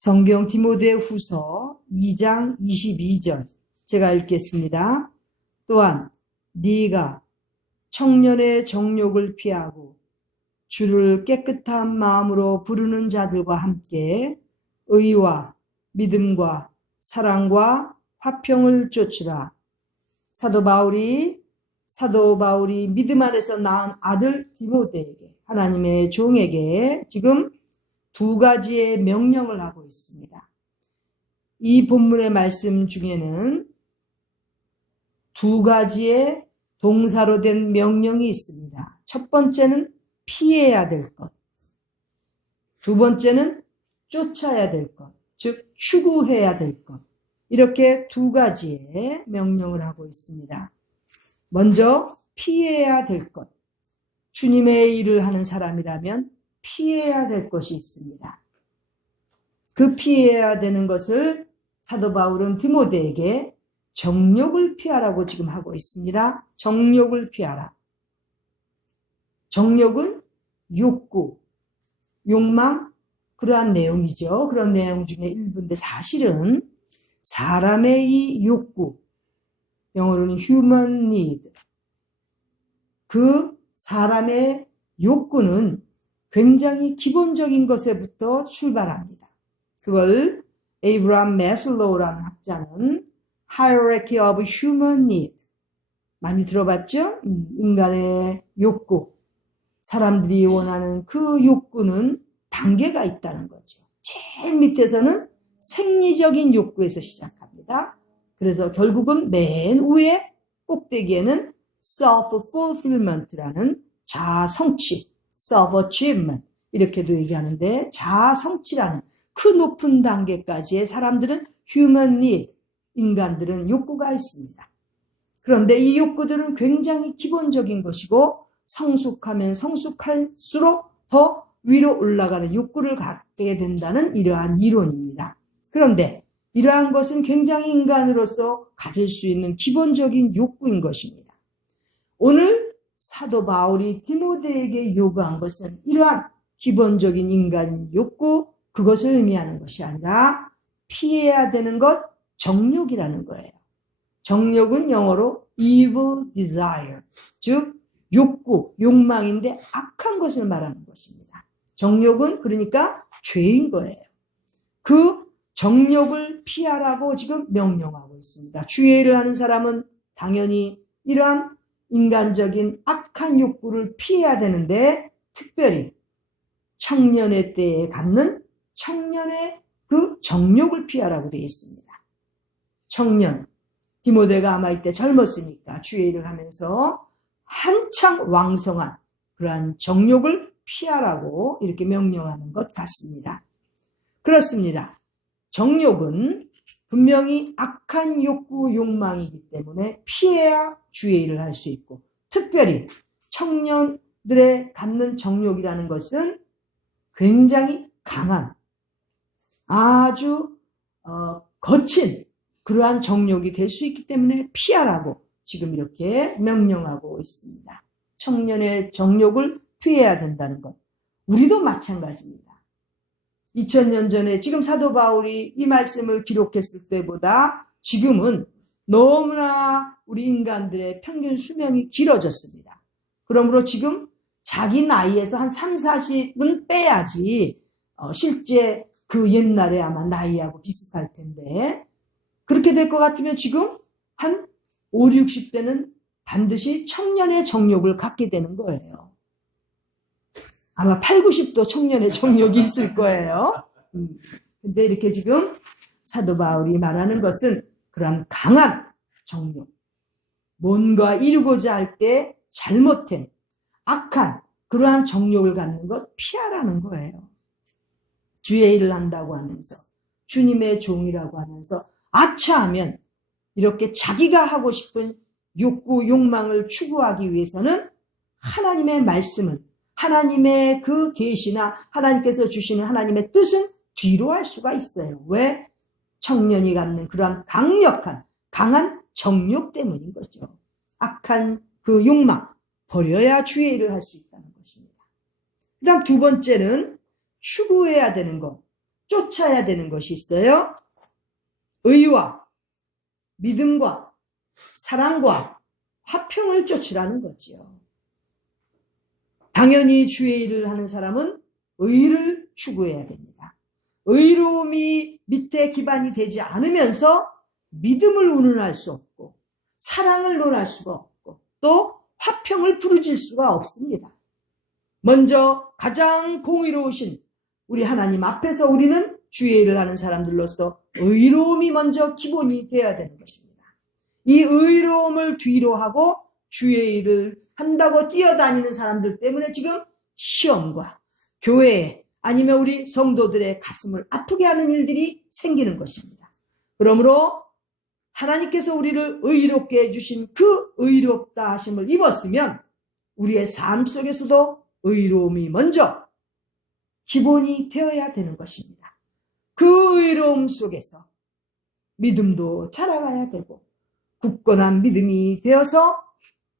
성경 디모데후서 2장 22절 제가 읽겠습니다. 또한 네가 청년의 정욕을 피하고 주를 깨끗한 마음으로 부르는 자들과 함께 의와 믿음과 사랑과 화평을 쫓으라. 사도 바울이 믿음 안에서 낳은 아들 디모데에게, 하나님의 종에게 지금 두 가지의 명령을 하고 있습니다. 이 본문의 말씀 중에는 두 가지의 동사로 된 명령이 있습니다. 첫 번째는 피해야 될 것, 두 번째는 쫓아야 될 것, 즉 추구해야 될 것, 이렇게 두 가지의 명령을 하고 있습니다. 먼저 피해야 될 것, 주님의 일을 하는 사람이라면 피해야 될 것이 있습니다. 그 피해야 되는 것을 사도 바울은 디모데에게 정욕을 피하라고 지금 하고 있습니다. 정욕을 피하라. 정욕은 욕구, 욕망, 그러한 내용이죠. 그런 내용 중에 일부인데 사실은 사람의 이 욕구, 영어로는 human need, 그 사람의 욕구는 굉장히 기본적인 것에부터 출발합니다. 그걸 에이브라함 매슬로우라는 학자는 Hierarchy of Human Need, 많이 들어봤죠? 인간의 욕구, 사람들이 원하는 그 욕구는 단계가 있다는 거죠. 제일 밑에서는 생리적인 욕구에서 시작합니다. 그래서 결국은 맨 위에 꼭대기에는 self-fulfillment라는 자아성취, self-achievement 이렇게도 얘기하는데, 자아성취라는 그 높은 단계까지의 사람들은 human need, 인간들은 욕구가 있습니다. 그런데 이 욕구들은 굉장히 기본적인 것이고 성숙하면 성숙할수록 더 위로 올라가는 욕구를 갖게 된다는 이러한 이론입니다. 그런데 이러한 것은 굉장히 인간으로서 가질 수 있는 기본적인 욕구인 것입니다. 오늘 사도 바울이 디모데에게 요구한 것은 이러한 기본적인 인간 욕구, 그것을 의미하는 것이 아니라 피해야 되는 것, 정욕이라는 거예요. 정욕은 영어로 evil desire, 즉 욕구, 욕망인데 악한 것을 말하는 것입니다. 정욕은 그러니까 죄인 거예요. 그 정욕을 피하라고 지금 명령하고 있습니다. 주의 일을 하는 사람은 당연히 이러한 인간적인 악한 욕구를 피해야 되는데, 특별히 청년의 때에 갖는 청년의 그 정욕을 피하라고 되어 있습니다. 청년, 디모데가 아마 이때 젊었으니까 주의 일을 하면서 한창 왕성한 그러한 정욕을 피하라고 이렇게 명령하는 것 같습니다. 그렇습니다. 정욕은 분명히 악한 욕구, 욕망이기 때문에 피해야 주의 일을 할 수 있고, 특별히 청년들의 갖는 정욕이라는 것은 굉장히 강한, 아주 거친 그러한 정욕이 될 수 있기 때문에 피하라고 지금 이렇게 명령하고 있습니다. 청년의 정욕을 피해야 된다는 것. 우리도 마찬가지입니다. 2000년 전에 지금 사도 바울이 이 말씀을 기록했을 때보다 지금은 너무나 우리 인간들의 평균 수명이 길어졌습니다. 그러므로 지금 자기 나이에서 한 3, 40은 빼야지 실제 그 옛날에 아마 나이하고 비슷할 텐데, 그렇게 될 것 같으면 지금 한 5, 60대는 반드시 청년의 정욕을 갖게 되는 거예요. 아마 8, 90도 청년의 정욕이 있을 거예요. 근데 이렇게 지금 사도 바울이 말하는 것은 그런 강한 정욕, 뭔가 이루고자 할 때 잘못된 악한 그러한 정욕을 갖는 것 피하라는 거예요. 주의 일을 한다고 하면서, 주님의 종이라고 하면서 아차하면 이렇게 자기가 하고 싶은 욕구, 욕망을 추구하기 위해서는 하나님의 말씀은, 하나님의 그 계시나 하나님께서 주시는 하나님의 뜻은 뒤로 할 수가 있어요. 왜? 청년이 갖는 그러한 강력한, 강한 정욕 때문인 거죠. 악한 그 욕망, 버려야 주의 일을 할 수 있다는 것입니다. 그 다음 두 번째는 추구해야 되는 것. 쫓아야 되는 것이 있어요. 의와 믿음과 사랑과 화평을 쫓으라는 거지요. 당연히 주의 일을 하는 사람은 의를 추구해야 됩니다. 의로움이 밑에 기반이 되지 않으면서 믿음을 운운할 수 없고 사랑을 논할 수가 없고 또 화평을 부르질 수가 없습니다. 먼저 가장 공의로우신 우리 하나님 앞에서 우리는 주의 일을 하는 사람들로서 의로움이 먼저 기본이 되어야 되는 것입니다. 이 의로움을 뒤로 하고 주의 일을 한다고 뛰어다니는 사람들 때문에 지금 시험과 교회 아니면 우리 성도들의 가슴을 아프게 하는 일들이 생기는 것입니다. 그러므로 하나님께서 우리를 의롭게 해주신 그 의롭다 하심을 입었으면 우리의 삶 속에서도 의로움이 먼저 기본이 되어야 되는 것입니다. 그 의로움 속에서 믿음도 자라가야 되고 굳건한 믿음이 되어서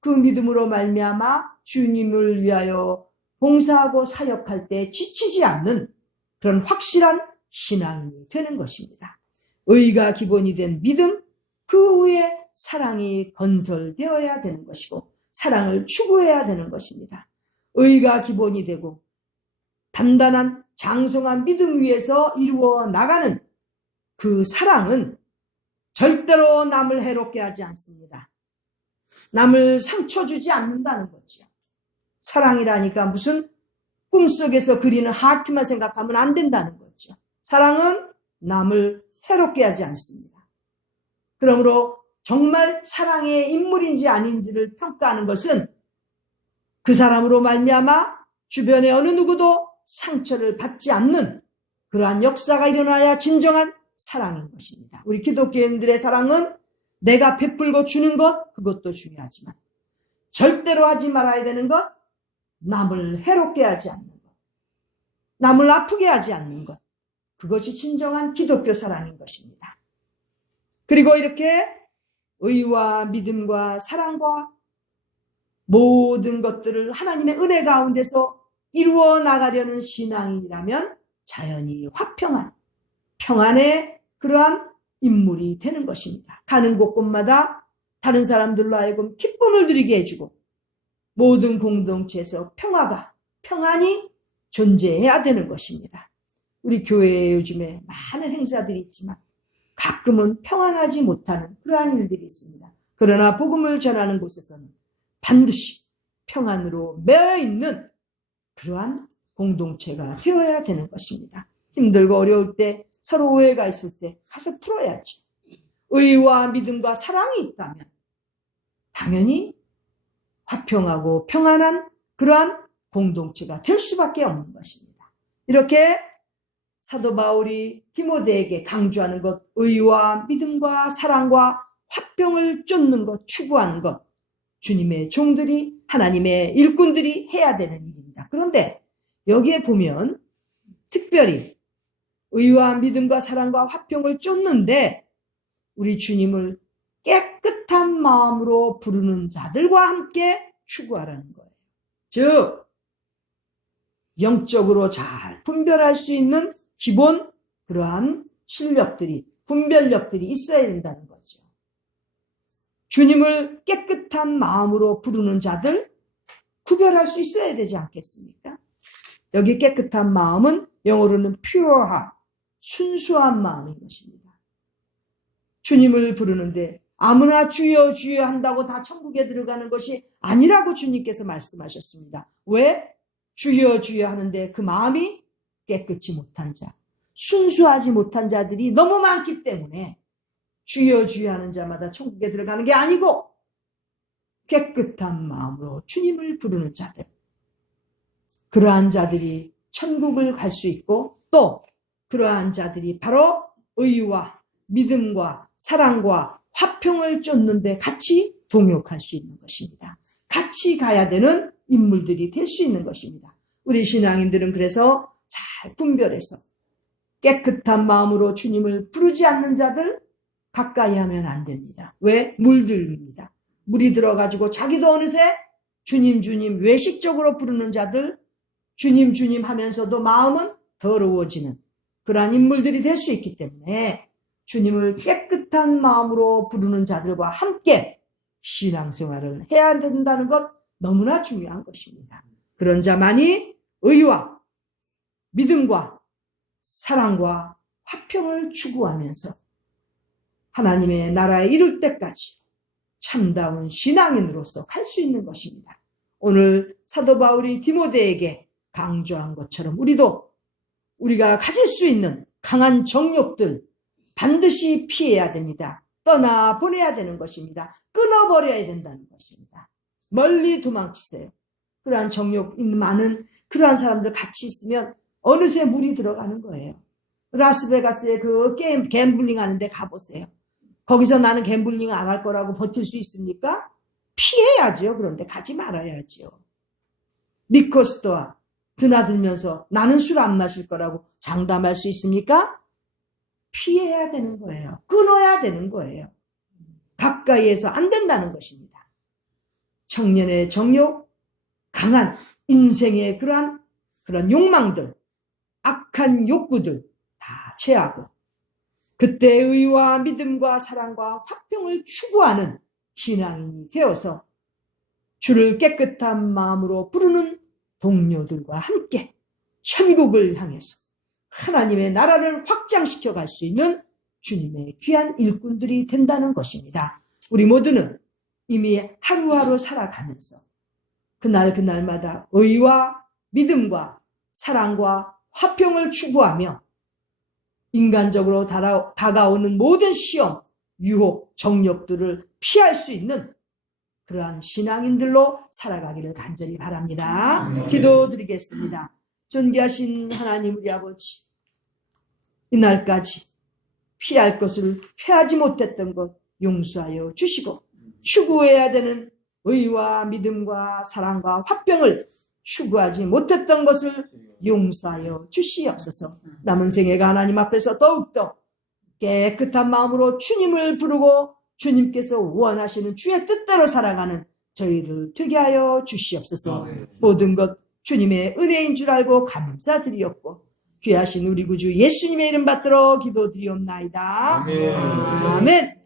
그 믿음으로 말미암아 주님을 위하여 봉사하고 사역할 때 지치지 않는 그런 확실한 신앙이 되는 것입니다. 의가 기본이 된 믿음, 그 후에 사랑이 건설되어야 되는 것이고 사랑을 추구해야 되는 것입니다. 의가 기본이 되고 단단한 장성한 믿음 위에서 이루어 나가는 그 사랑은 절대로 남을 해롭게 하지 않습니다. 남을 상처 주지 않는다는 거죠. 사랑이라니까 무슨 꿈속에서 그리는 하트만 생각하면 안 된다는 거죠. 사랑은 남을 해롭게 하지 않습니다. 그러므로 정말 사랑의 인물인지 아닌지를 평가하는 것은 그 사람으로 말미암아 주변의 어느 누구도 상처를 받지 않는 그러한 역사가 일어나야 진정한 사랑인 것입니다. 우리 기독교인들의 사랑은 내가 베풀고 주는 것, 그것도 중요하지만 절대로 하지 말아야 되는 것, 남을 해롭게 하지 않는 것, 남을 아프게 하지 않는 것, 그것이 진정한 기독교 사랑인 것입니다. 그리고 이렇게 의와 믿음과 사랑과 모든 것들을 하나님의 은혜 가운데서 이루어 나가려는 신앙인이라면 자연히 화평한, 평안의 그러한 인물이 되는 것입니다. 가는 곳곳마다 다른 사람들로 하여금 기쁨을 누리게 해주고 모든 공동체에서 평안이 존재해야 되는 것입니다. 우리 교회에 요즘에 많은 행사들이 있지만 가끔은 평안하지 못하는 그러한 일들이 있습니다. 그러나 복음을 전하는 곳에서는 반드시 평안으로 매여있는 그러한 공동체가 되어야 되는 것입니다. 힘들고 어려울 때 서로 오해가 있을 때 가서 풀어야지. 의와 믿음과 사랑이 있다면 당연히 화평하고 평안한 그러한 공동체가 될 수밖에 없는 것입니다. 이렇게 사도 바울이 디모데에게 강조하는 것, 의와 믿음과 사랑과 화평을 쫓는 것, 추구하는 것, 주님의 종들이, 하나님의 일꾼들이 해야 되는 일입니다. 그런데 여기에 보면 특별히 의와 믿음과 사랑과 화평을 쫓는데 우리 주님을 깨끗한 마음으로 부르는 자들과 함께 추구하라는 거예요. 즉 영적으로 잘 분별할 수 있는 기본 그러한 실력들이, 분별력들이 있어야 된다는 거죠. 주님을 깨끗한 마음으로 부르는 자들 구별할 수 있어야 되지 않겠습니까? 여기 깨끗한 마음은 영어로는 pure heart, 순수한 마음인 것입니다. 주님을 부르는데 아무나 주여 주여 한다고 다 천국에 들어가는 것이 아니라고 주님께서 말씀하셨습니다. 왜? 주여 주여 하는데 그 마음이 깨끗이 못한 자, 순수하지 못한 자들이 너무 많기 때문에 주여 주여 하는 자마다 천국에 들어가는 게 아니고 깨끗한 마음으로 주님을 부르는 자들, 그러한 자들이 천국을 갈 수 있고 또 그러한 자들이 바로 의와 믿음과 사랑과 화평을 쫓는데 같이 동역할 수 있는 것입니다. 같이 가야 되는 인물들이 될 수 있는 것입니다. 우리 신앙인들은 그래서 잘 분별해서 깨끗한 마음으로 주님을 부르지 않는 자들 가까이 하면 안 됩니다. 왜? 물들입니다. 물이 들어가지고 자기도 어느새 주님 주님 외식적으로 부르는 자들, 주님 주님 하면서도 마음은 더러워지는 그러한 인물들이 될 수 있기 때문에 주님을 깨끗한 마음으로 부르는 자들과 함께 신앙생활을 해야 된다는 것 너무나 중요한 것입니다. 그런 자만이 의와 믿음과 사랑과 화평을 추구하면서 하나님의 나라에 이룰 때까지 참다운 신앙인으로서 갈 수 있는 것입니다. 오늘 사도 바울이 디모데에게 강조한 것처럼 우리가 가질 수 있는 강한 정욕들 반드시 피해야 됩니다. 떠나보내야 되는 것입니다. 끊어버려야 된다는 것입니다. 멀리 도망치세요. 그러한 정욕 있는 많은 그러한 사람들 같이 있으면 어느새 물이 들어가는 거예요. 라스베가스에 그 게임 갬블링 하는데 가보세요. 거기서 나는 갬블링 안 할 거라고 버틸 수 있습니까? 피해야지요. 그런데 가지 말아야지요. 리코스토와 드나들면서 나는 술 안 마실 거라고 장담할 수 있습니까? 피해야 되는 거예요. 끊어야 되는 거예요. 가까이에서 안 된다는 것입니다. 청년의 정욕, 강한 인생의 그런 욕망들, 악한 욕구들 다 제하고 그때 의와 믿음과 사랑과 화평을 추구하는 신앙인이 되어서 주를 깨끗한 마음으로 부르는 동료들과 함께 천국을 향해서 하나님의 나라를 확장시켜 갈 수 있는 주님의 귀한 일꾼들이 된다는 것입니다. 우리 모두는 이미 하루하루 살아가면서 그날마다 의와 믿음과 사랑과 화평을 추구하며 인간적으로 다가오는 모든 시험, 유혹, 정욕들을 피할 수 있는 그러한 신앙인들로 살아가기를 간절히 바랍니다. 기도드리겠습니다. 존귀하신 하나님 우리 아버지, 이날까지 피할 것을 피하지 못했던 것 용서하여 주시고 추구해야 되는 의와 믿음과 사랑과 화평을 추구하지 못했던 것을 용서하여 주시옵소서. 남은 생애가 하나님 앞에서 더욱더 깨끗한 마음으로 주님을 부르고 주님께서 원하시는 주의 뜻대로 살아가는 저희를 되게 하여 주시옵소서. 모든 것 주님의 은혜인 줄 알고 감사드리옵고 귀하신 우리 구주 예수님의 이름 받들어 기도드리옵나이다. 아멘.